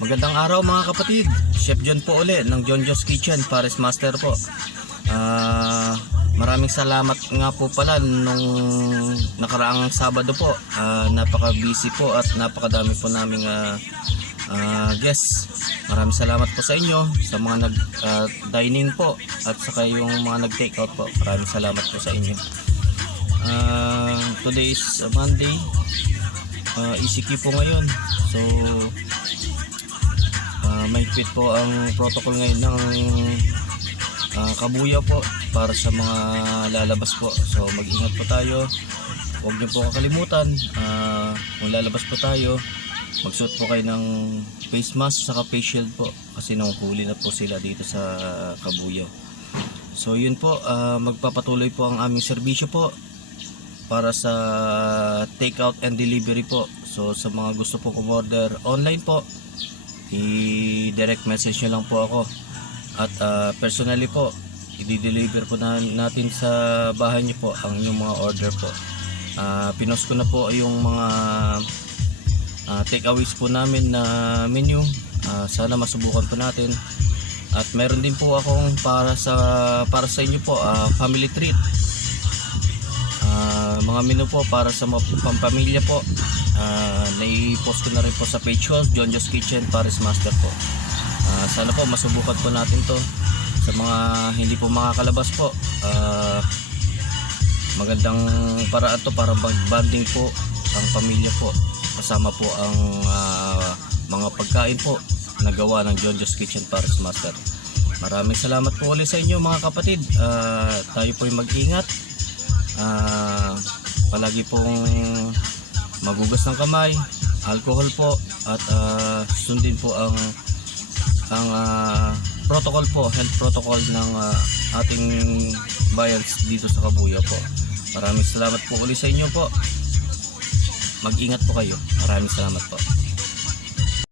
Magandang araw mga kapatid. Chef John po uli ng John Jo's Kitchen, Paris Master po. Maraming salamat nga po pala nung nakaraang Sabado po. Napaka-busy po at napakadami po naming guests. Maraming salamat po sa inyo, sa mga nag-dining po at saka yung mga nag-take out po. Maraming salamat po sa inyo. Today is Monday. ECQ po ngayon. So mahigpit po ang protocol ngayon ng Kabuya po para sa mga lalabas po. So mag-ingat po tayo. Huwag niyo po kakalimutan, kung lalabas po tayo, magsuot po kayo ng face mask saka face shield po kasi nanguhuli na po sila dito sa Kabuya. So yun po, magpapatuloy po ang aming serbisyo po para sa take out and delivery po. So sa mga gusto po kumorder online po, i-direct message nyo lang po ako at personally po i-deliver po natin sa bahay nyo po ang inyong mga order po. Pinost ko na po yung mga takeaways po namin na menu. Sana masubukan po natin at meron din po akong para sa inyo po, family treat, mga menu po para sa mga pampamilya po. Nai-post ko na rin po sa page ko, John Jo's Kitchen, Paris Master po. Sana po masubukan po natin to sa mga hindi po makakalabas po. Magandang paraan to para mag-bonding po ang pamilya po, kasama po ang mga pagkain po na gawa ng John Jo's Kitchen, Paris Master. Maraming salamat po ulit sa inyo mga kapatid. Tayo po yung mag-ingat. Palagi pong magugas ng kamay, alcohol po, at sundin po ang protocol po, health protocol ng ating buyers dito sa Kabuya po. Maraming salamat po ulit sa inyo po. Mag-ingat po kayo. Maraming salamat po.